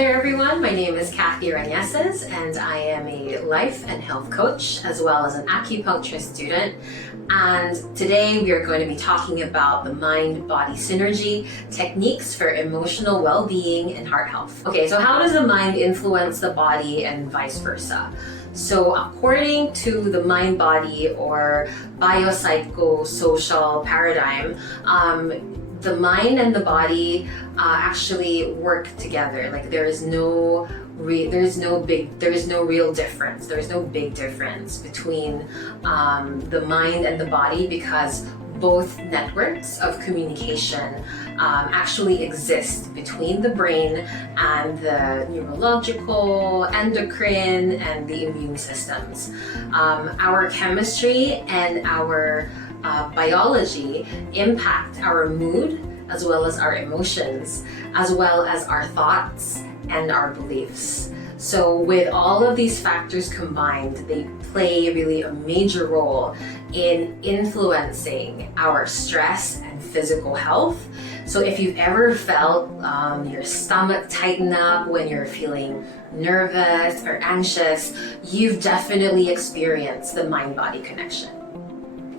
there everyone, my name is Raneses and I am a life and health coach as well as an acupuncture student, and today we are going to be talking about the mind-body synergy techniques for emotional well-being and heart health. Okay, so how does the mind influence the body and vice versa? So according to the mind-body or biopsychosocial paradigm, the mind and the body actually work together. Like there is no real difference. There is no big difference between the mind and the body, because both networks of communication actually exist between the brain and the neurological, endocrine, and the immune systems. Our chemistry and our biology impact our mood as well as our emotions, as well as our thoughts and our beliefs. So with all of these factors combined, they play really a major role in influencing our stress and physical health. So if you've ever felt your stomach tighten up when you're feeling nervous or anxious, you've definitely experienced the mind-body connection.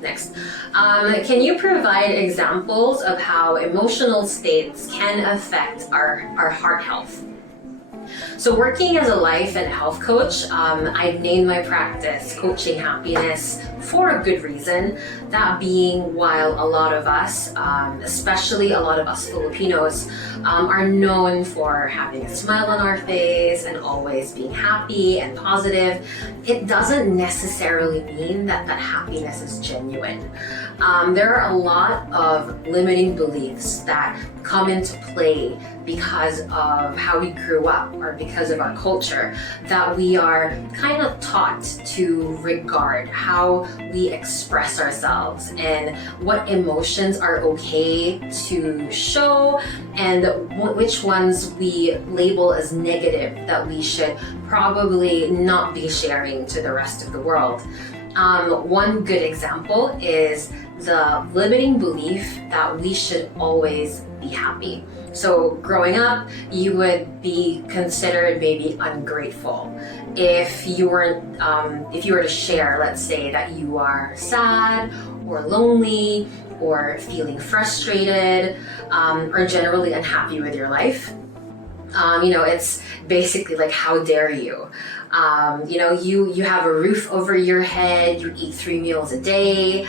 Next, can you provide examples of how emotional states can affect our heart health? So working as a life and health coach, I've named my practice Coaching Happiness for a good reason. That being, while a lot of us, especially a lot of us Filipinos, are known for having a smile on our face and always being happy and positive, it doesn't necessarily mean that that happiness is genuine. There are a lot of limiting beliefs that come into play because of how we grew up or because of our culture, that we are kind of taught to regard how we express ourselves and what emotions are okay to show and which ones we label as negative that we should probably not be sharing to the rest of the world. One good example is the limiting belief that we should always be happy. So growing up, you would be considered maybe ungrateful if you were to share, let's say, that you are sad or lonely or feeling frustrated or generally unhappy with your life. It's basically like, how dare you? You have a roof over your head, you eat 3 meals a day,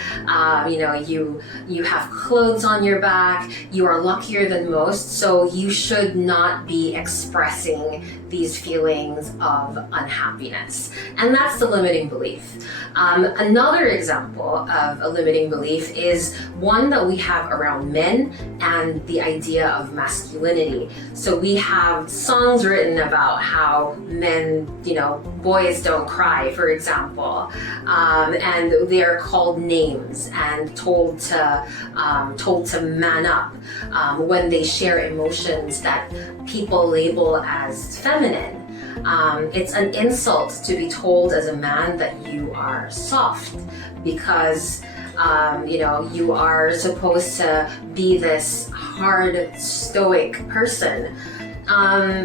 you have clothes on your back, you are luckier than most, so you should not be expressing these feelings of unhappiness. And that's the limiting belief. Another example of a limiting belief is one that we have around men and the idea of masculinity. So we have songs written about how men, boys don't cry, for example, and they are called names and told to man up when they share emotions that people label as feminine. It's an insult to be told as a man that you are soft, because you are supposed to be this hard, stoic person.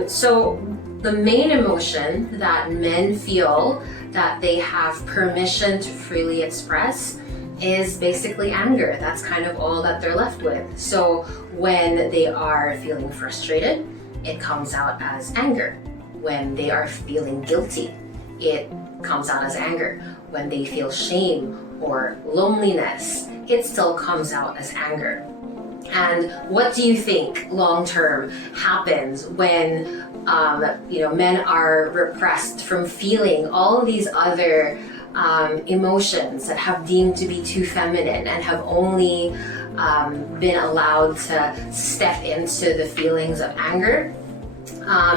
So the main emotion that men feel that they have permission to freely express is basically anger. That's kind of all that they're left with. So when they are feeling frustrated, it comes out as anger. When they are feeling guilty, it comes out as anger. When they feel shame or loneliness, it still comes out as anger. And what do you think long-term happens when men are repressed from feeling all these other emotions that have deemed to be too feminine and have only been allowed to step into the feelings of anger?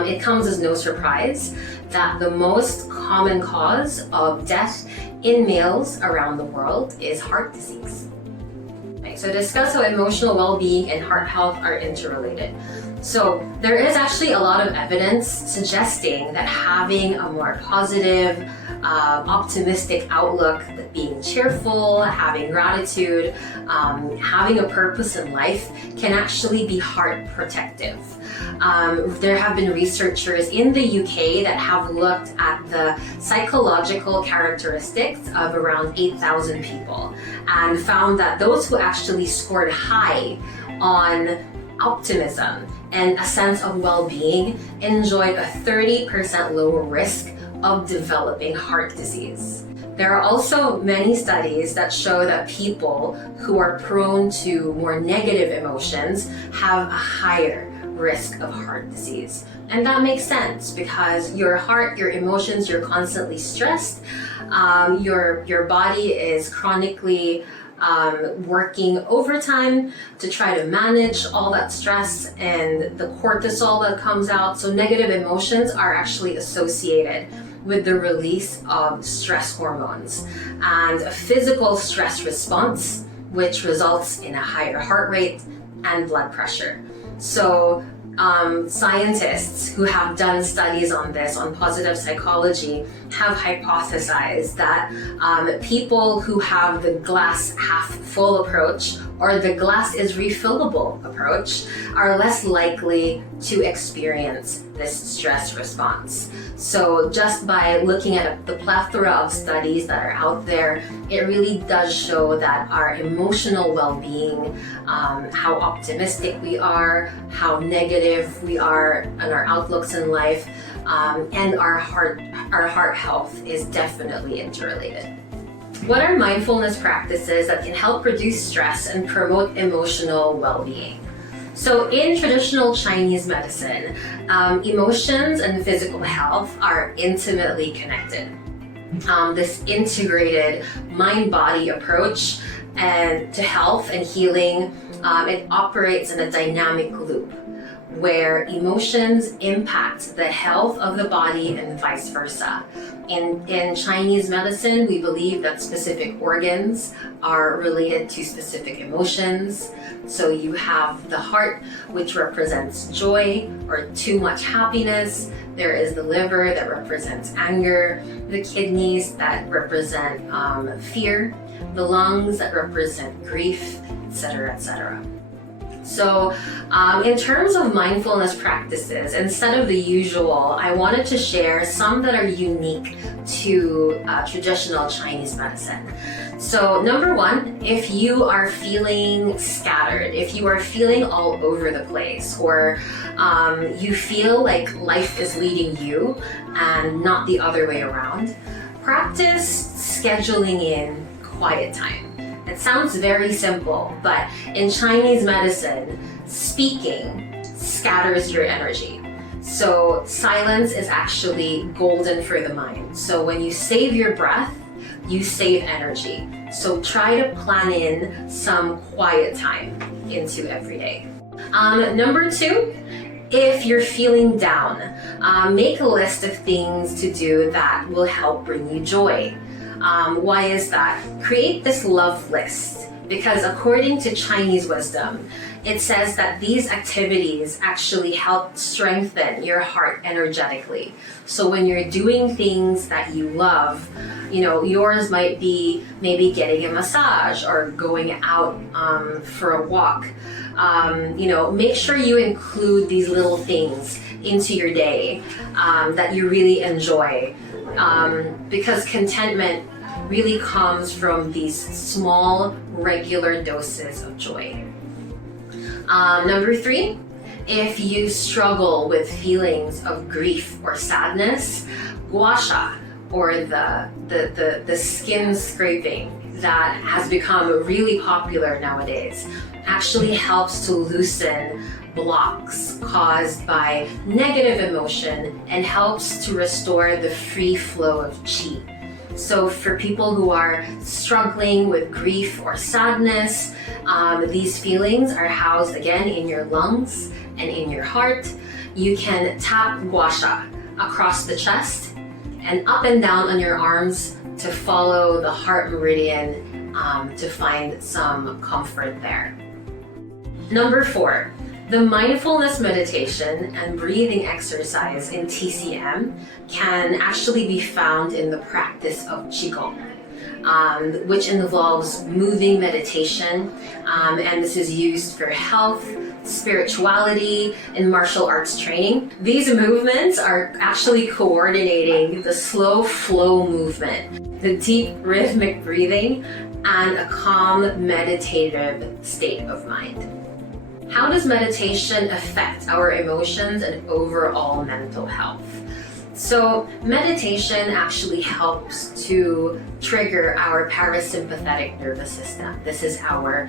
It comes as no surprise that the most common cause of death in males around the world is heart disease. So discuss how emotional well-being and heart health are interrelated. So there is actually a lot of evidence suggesting that having a more positive, optimistic outlook, that being cheerful, having gratitude, having a purpose in life can actually be heart protective. there have been researchers in the UK that have looked at the psychological characteristics of around 8,000 people and found that those who actually scored high on optimism and a sense of well-being enjoyed a 30% lower risk of developing heart disease. There are also many studies that show that people who are prone to more negative emotions have a higher risk of heart disease. And that makes sense because your heart, your emotions, you're constantly stressed. Your body is chronically working overtime to try to manage all that stress and the cortisol that comes out. So negative emotions are actually associated with the release of stress hormones and a physical stress response, which results in a higher heart rate and blood pressure. So scientists who have done studies on this, on positive psychology, have hypothesized that people who have the glass half full approach or the glass is refillable approach are less likely to experience this stress response. So just by looking at the plethora of studies that are out there, it really does show that our emotional well-being, how optimistic we are, how negative we are, and our outlooks in life, and our heart health is definitely interrelated. What are mindfulness practices that can help reduce stress and promote emotional well-being? So in traditional Chinese medicine, emotions and physical health are intimately connected. This integrated mind-body approach and to health and healing, it operates in a dynamic loop where emotions impact the health of the body and vice versa. In Chinese medicine, we believe that specific organs are related to specific emotions. So you have the heart, which represents joy or too much happiness. There is the liver that represents anger, the kidneys that represent fear, the lungs that represent grief, etc., etc. So in terms of mindfulness practices, instead of the usual, I wanted to share some that are unique to traditional Chinese medicine. So number one, if you are feeling scattered, if you are feeling all over the place, or you feel like life is leading you and not the other way around, practice scheduling in quiet time. It sounds very simple, but in Chinese medicine, speaking scatters your energy. So silence is actually golden for the mind. So when you save your breath, you save energy. So try to plan in some quiet time into every day. Number two, if you're feeling down, make a list of things to do that will help bring you joy. Why is that? Create this love list because according to Chinese wisdom, it says that these activities actually help strengthen your heart energetically. So when you're doing things that you love, yours might be maybe getting a massage or going out for a walk. Make sure you include these little things into your day that you really enjoy. Because contentment really comes from these small, regular doses of joy. Number three, if you struggle with feelings of grief or sadness, gua sha, or the skin scraping that has become really popular nowadays, actually helps to loosen blocks caused by negative emotion and helps to restore the free flow of qi. So for people who are struggling with grief or sadness, these feelings are housed again in your lungs and in your heart. You can tap gua sha across the chest and up and down on your arms to follow the heart meridian to find some comfort there. Number four, the mindfulness meditation and breathing exercise in TCM can actually be found in the practice of Qigong, which involves moving meditation, and this is used for health, spirituality, and martial arts training. These movements are actually coordinating the slow flow movement, the deep rhythmic breathing, and a calm meditative state of mind. How does meditation affect our emotions and overall mental health? So meditation actually helps to trigger our parasympathetic nervous system. This is our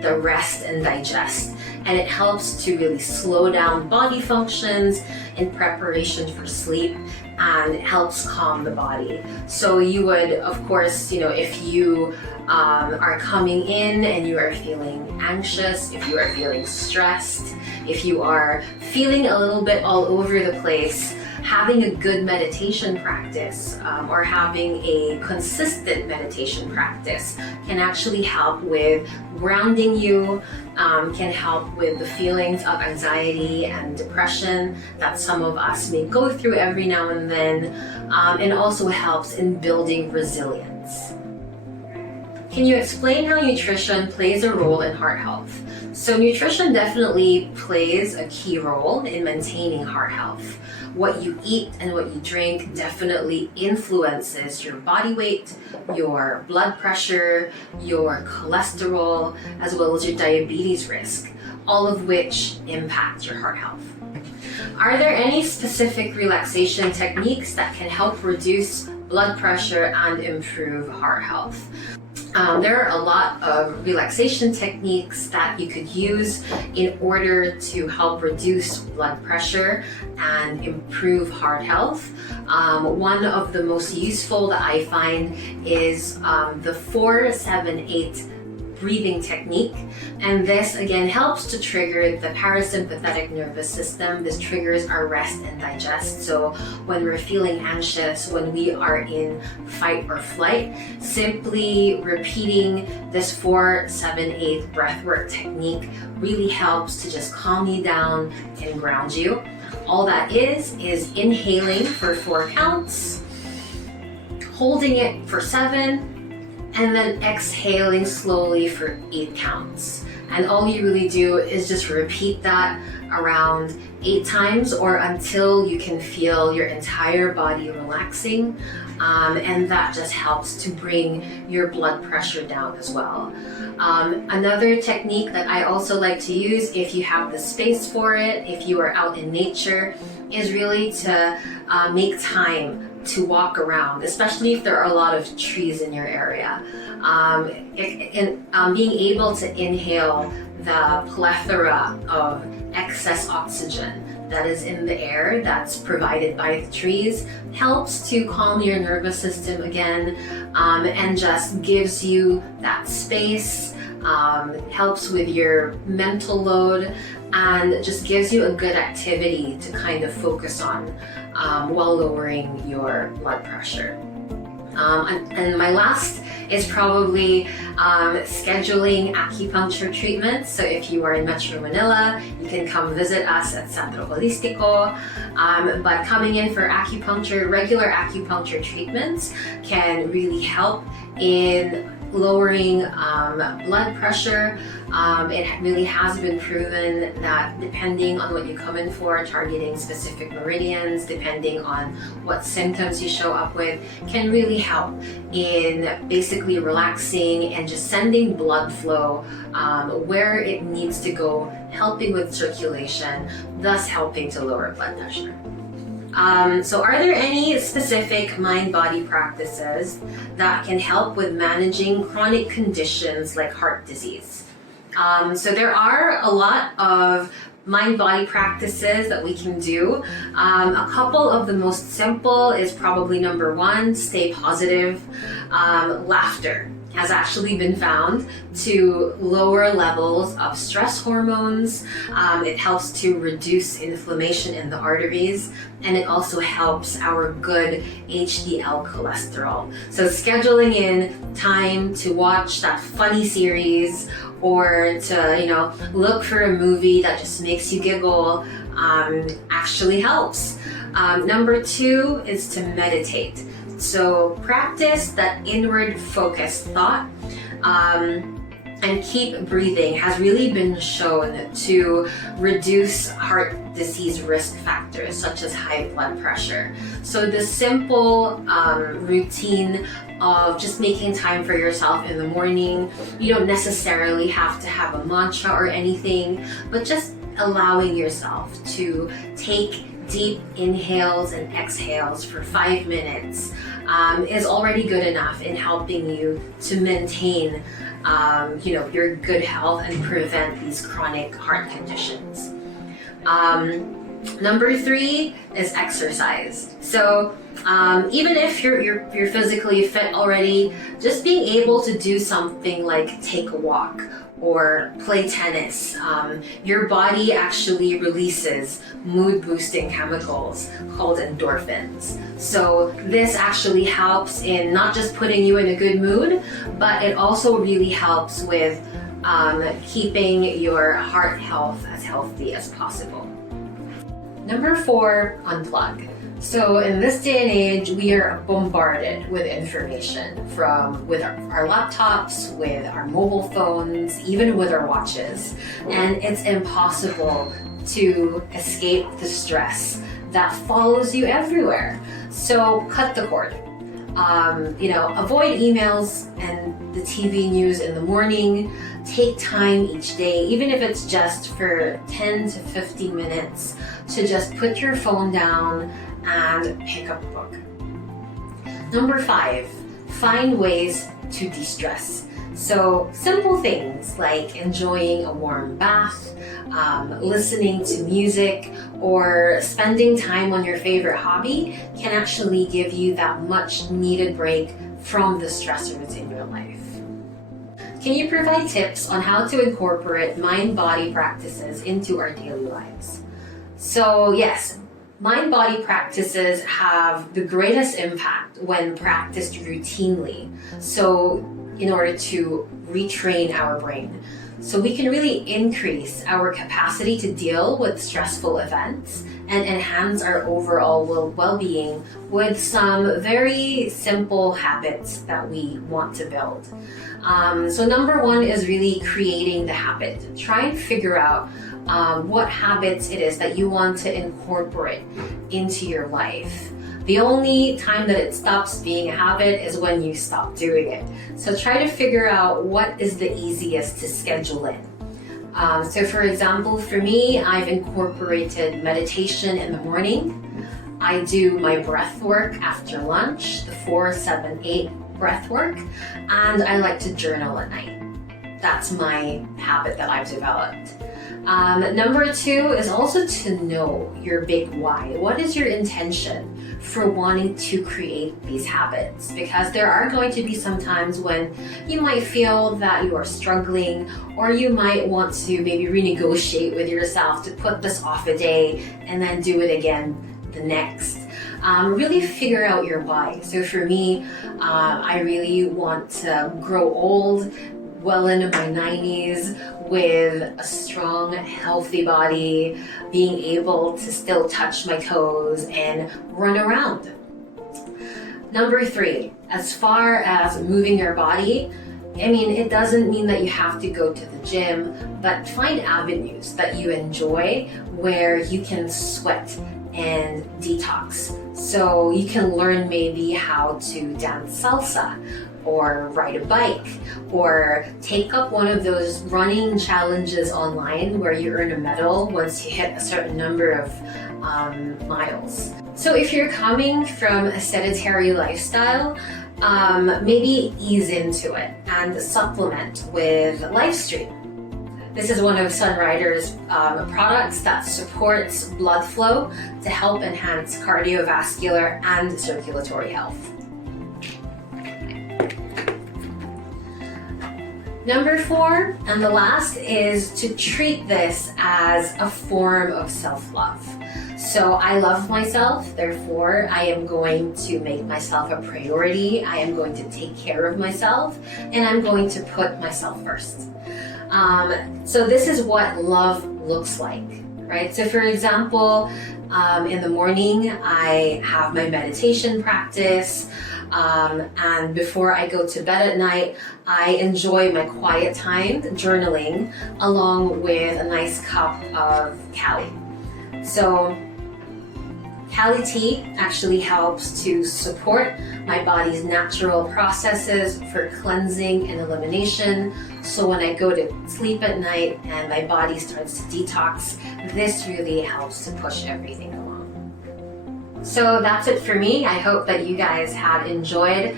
the rest and digest, and it helps to really slow down body functions in preparation for sleep, and it helps calm the body. So you would, of course, if you are coming in and you are feeling anxious, if you are feeling stressed, if you are feeling a little bit all over the place, having a good meditation practice or having a consistent meditation practice can actually help with grounding you, can help with the feelings of anxiety and depression that some of us may go through every now and then, and also helps in building resilience. Can you explain how nutrition plays a role in heart health? So nutrition definitely plays a key role in maintaining heart health. What you eat and what you drink definitely influences your body weight, your blood pressure, your cholesterol, as well as your diabetes risk, all of which impact your heart health. Are there any specific relaxation techniques that can help reduce blood pressure and improve heart health? There are a lot of relaxation techniques that you could use in order to help reduce blood pressure and improve heart health. One of the most useful that I find is the 4-7-8 breathing technique, and this again helps to trigger the parasympathetic nervous system. This triggers our rest and digest. So when we're feeling anxious, when we are in fight or flight, simply repeating this 4-7-8 breathwork technique really helps to just calm you down and ground you. All that is inhaling for 4 counts, holding it for 7, and then exhaling slowly for 8 counts. And all you really do is just repeat that around 8 times or until you can feel your entire body relaxing. And that just helps to bring your blood pressure down as well. Another technique that I also like to use, if you have the space for it, if you are out in nature, is really to make time to walk around, especially if there are a lot of trees in your area. Being able to inhale the plethora of excess oxygen that is in the air that's provided by the trees helps to calm your nervous system again, and just gives you that space, helps with your mental load, and just gives you a good activity to kind of focus on while lowering your blood pressure. And my last is probably scheduling acupuncture treatments. So if you are in Metro Manila, you can come visit us at Centro Holistico. But coming in for acupuncture, regular acupuncture treatments can really help in lowering blood pressure. It really has been proven that depending on what you come in for, targeting specific meridians, depending on what symptoms you show up with, can really help in basically relaxing and just sending blood flow where it needs to go, helping with circulation, thus helping to lower blood pressure. So are there any specific mind-body practices that can help with managing chronic conditions like heart disease? So there are a lot of mind-body practices that we can do. A couple of the most simple is probably number 1, stay positive. Laughter has actually been found to lower levels of stress hormones. It helps to reduce inflammation in the arteries, and it also helps our good HDL cholesterol. So scheduling in time to watch that funny series or to, look for a movie that just makes you giggle actually helps. Number 2 is to meditate. So practice that inward focused thought. and keep breathing has really been shown to reduce heart disease risk factors such as high blood pressure. So the simple routine of just making time for yourself in the morning, you don't necessarily have to have a mantra or anything, but just allowing yourself to take deep inhales and exhales for 5 minutes is already good enough in helping you to maintain your good health and prevent these chronic heart conditions. Number 3 is exercise. So even if you're physically fit already, just being able to do something like take a walk or play tennis, your body actually releases mood-boosting chemicals called endorphins. So this actually helps in not just putting you in a good mood, but it also really helps with keeping your heart health as healthy as possible. Number 4, unplug. So in this day and age, we are bombarded with information with our laptops, with our mobile phones, even with our watches. And it's impossible to escape the stress that follows you everywhere. So cut the cord. Avoid emails and the TV news in the morning. Take time each day, even if it's just for 10 to 15 minutes, to just put your phone down and pick up a book. Number 5, find ways to de-stress. So simple things like enjoying a warm bath, listening to music, or spending time on your favorite hobby can actually give you that much needed break from the stressors in your life. Can you provide tips on how to incorporate mind-body practices into our daily lives? So yes, mind-body practices have the greatest impact when practiced routinely. So in order to retrain our brain. So we can really increase our capacity to deal with stressful events and enhance our overall well-being with some very simple habits that we want to build. So number 1 is really creating the habit. Try and figure out what habits it is that you want to incorporate into your life. The only time that it stops being a habit is when you stop doing it. So try to figure out what is the easiest to schedule in. So for example, for me, I've incorporated meditation in the morning. I do my breath work after lunch, the 4-7-8 breath work, and I like to journal at night. That's my habit that I've developed. Number 2 is also to know your big why. What is your intention for wanting to create these habits? Because there are going to be some times when you might feel that you are struggling, or you might want to maybe renegotiate with yourself to put this off a day and then do it again the next. Really figure out your why. So for me, I really want to grow old, well into my 90s, with a strong, healthy body, being able to still touch my toes and run around. Number 3, as far as moving your body, it doesn't mean that you have to go to the gym, but find avenues that you enjoy where you can sweat and detox. So you can learn maybe how to dance salsa, or ride a bike, or take up one of those running challenges online where you earn a medal once you hit a certain number of miles. So if you're coming from a sedentary lifestyle, maybe ease into it and supplement with LiveStream. This is one of Sunrider's products that supports blood flow to help enhance cardiovascular and circulatory health. Number 4, and the last, is to treat this as a form of self-love. So I love myself, therefore I am going to make myself a priority. I am going to take care of myself, and I'm going to put myself first. So this is what love looks like, right? So for example, In the morning, I have my meditation practice. And before I go to bed at night, I enjoy my quiet time journaling along with a nice cup of Cali. So Cali tea actually helps to support my body's natural processes for cleansing and elimination. So when I go to sleep at night and my body starts to detox, this really helps to push everything along. So that's it for me. I hope that you guys have enjoyed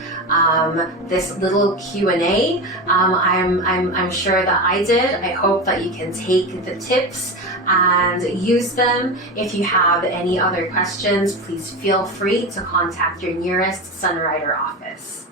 this little Q&A. I'm sure that I did. I hope that you can take the tips and use them. If you have any other questions, please feel free to contact your nearest Sunrider office.